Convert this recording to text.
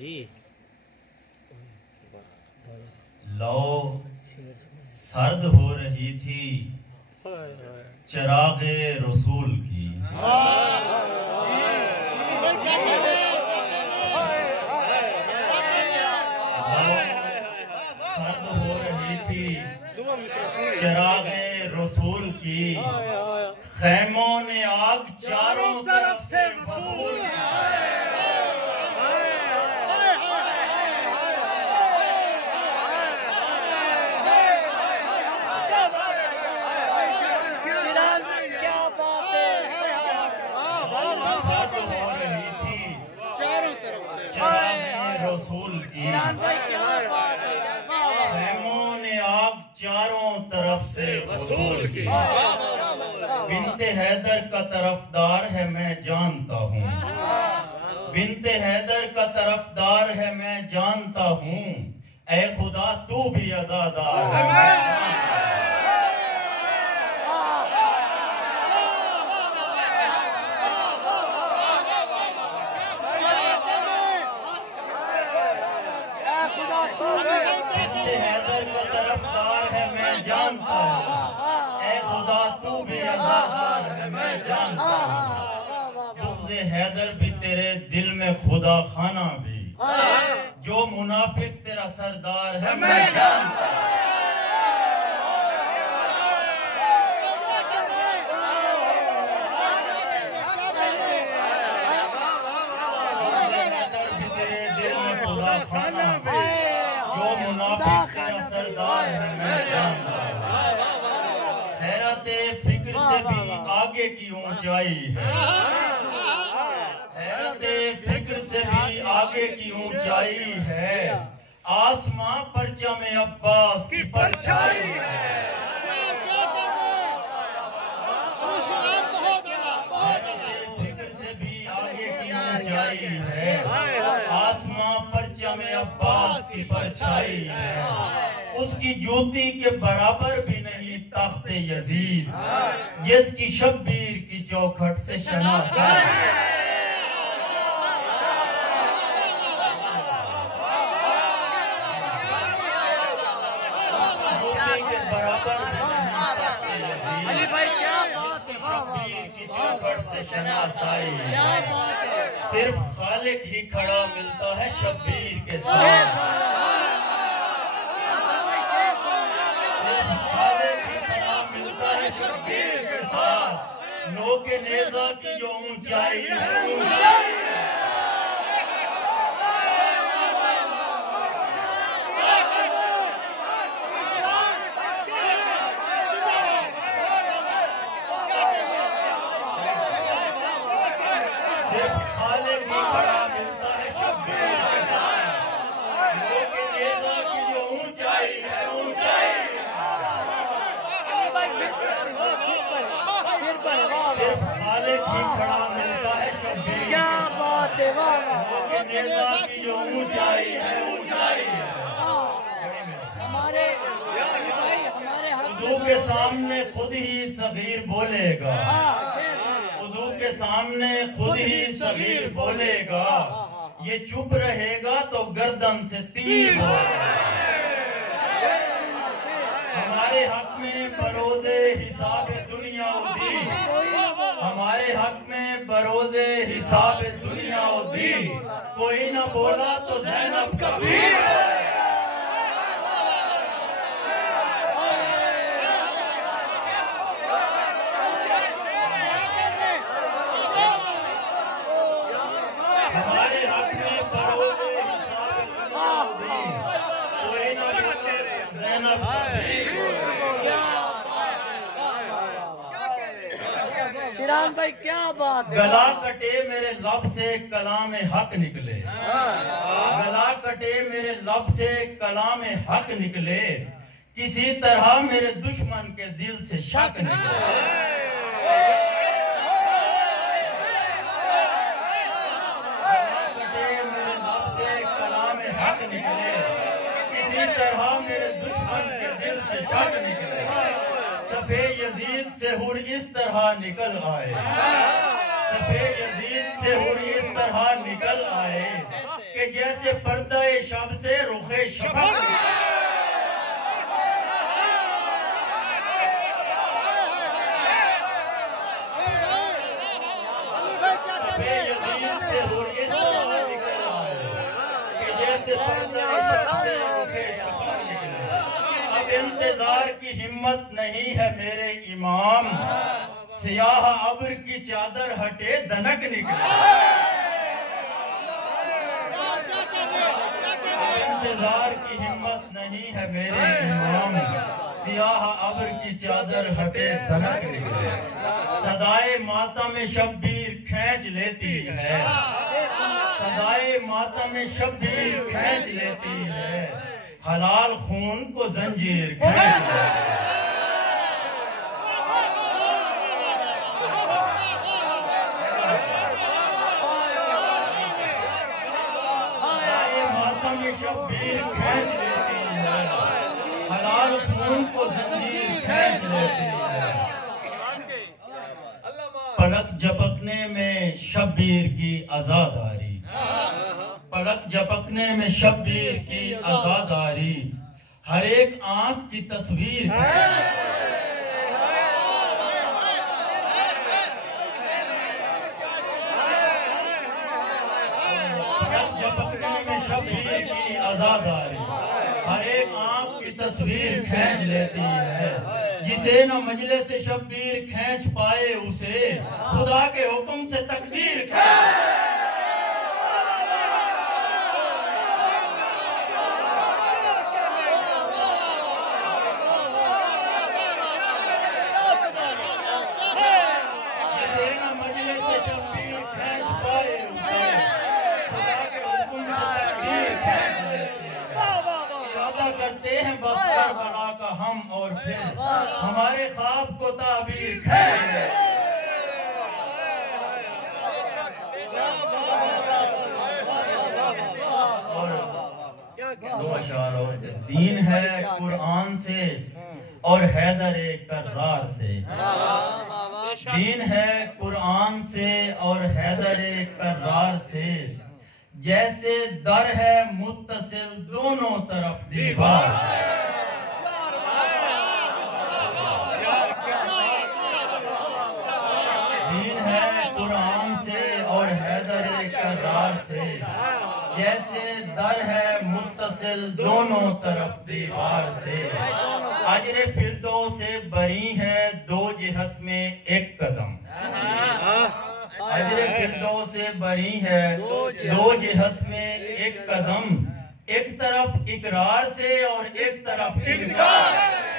जी। लो सर्द हो रही थी चिरागे रसूल की, सर्द हो रही थी चिरागे रसूल की, खैमों ने आग चारों तरफ से वसूल की। रसूल की खैमों ने आग चारों तरफ से वसूल की। बिन्ते हैदर का तरफदार है मैं जानता हूँ, बिन्ते हैदर का तरफदार है मैं जानता हूँ, ऐ खुदा तू भी अज़ादार है मैं जानता हूँ। हैदर का तरफदार है मैं जानता हूँ, ऐ खुदा तू भी अज़ादार है मैं जानता हूँ। बुग़्ज़ हैदर भी तेरे दिल में खुदा खाना भी, जो मुनाफिक तेरा सरदार है मैं जानता हूँ। हैदर भी तेरे दिल में खुदा खाना भी, जो मुनाफिक तेरा सरदार है मैं जानता हूँ। हैरते फिक्र से भी आगे की ऊंचाई है, हैरते फिक्र से भी आगे की ऊंचाई है, आसमां परचम अब्बास की परछाई है। हैरते फिक्र से भी आगे की ऊंचाई है, आसमां परचम अब्बास की परछाई है। उसकी जूती के बराबर भी नहीं तख्ते यजीद, जिसकी शब्बीर की चौखट से शनासाई है। जूती के बराबर भी नहीं तख्ते यजीद, जिसकी शब्बीर की चौखट से शनासाई है। सिर्फ खालिक ही खड़ा मिलता है शब्बीर के साथ, सिर्फ खालिक ही खड़ा मिलता है शब्बीर के साथ। नोके नेज़ा की जो ऊंचाई है ऊंचाई है। सिर्फ खालिक ही खड़ा मिलता है शब्बीर के साथ। नोके नेज़ा की जो ऊंचाई है ऊंचाई है। सिर्फ खालिक ही खड़ा मिलता है शब्बीर के साथ। नोके नेज़ा की जो ऊंचाई है ऊंचाई है। खुदू के सामने खुद ही सगीर बोलेगा, खुदू के सामने खुद ही सगीर बोलेगा, ये चुप रहेगा तो गर्दन से तीर होगा। हमारे हक में बरोज़े हिसाब दुनिया उदी, हमारे हक में बरोज़े हिसाब दुनिया उदी, कोई न बोला तो ज़ैनब कबीर। हमारे हक में बरोज़े हिसाब दुनिया उदी, कोई न बोले ज़ैनब कबीर। शिरान भाई क्या बात है। गला कटे मेरे लब से कलाम हक निकले, गला कटे मेरे लब से कलाम हक निकले, किसी तरह मेरे दुश्मन के दिल से शक निकले। गला कटे मेरे लब से कलाम हक निकले, किसी तरह मेरे दुश्मन के दिल से शक निकले। सफे यजीद से हुर इस तरह निकल आए, सफे यजीद से हुर इस तरह निकल आए, कि कि जैसे पर्दा शब से रुखे शफक से और इस तरह निकल रहा है कि जैसे पर्दा शब से रुखे शफक निकले। अब इंतजार की हिम्मत नहीं है मेरे इमाम, सियाह अब्र की चादर हटे दनक निकले। इंतजार की हिम्मत नहीं है मेरे इमाम, सियाह अब्र की चादर हटे दनक निकले। सदाए मातम शब्बीर खींच लेती है, सदाए मातम शब्बीर खींच लेती है, हलाल खून को जंजीर खींच लेती है। शब्बीर खींच लेती है, हलाल खून को जंजीर खींच लेती है। पलक झपकने में शब्बीर की आजादारी, पलक झपकने में शब्बीर की आजादारी, हर एक आंख की तस्वीर झपकने में शब्बीर की आजादारी, हर एक आंख की तस्वीर खींच लेती है। जिसे न मजलिस से शब्बीर खींच पाए उसे खुदा के हुक्म से तकदीर खींच। जिसे न मजलिस से शब्बीर खींच पाए उसे खुदा के हुक्म से तकदीर खींच लेती है। इरादा करते हैं बस करबला का हम और फिर हमारे ख्वाब को ताबीर खींच। दो अशार और दीन है कुरान से और हैदर कर्रार से, दीन है कुरान से और हैदर कर्रार से, जैसे दर है मुत्तसिल दोनों तरफ दीवार। दीन है कुरान से और हैदर कर्रार से, जैसे दर है मुत्तसिल दोनों तरफ दीवार से। अजरे फिरदो से बरी है दो जिहत में एक कदम, अजरे फिरदो से बरी है दो जिहत में एक कदम, एक तरफ इकरार से और एक तरफ इनकार।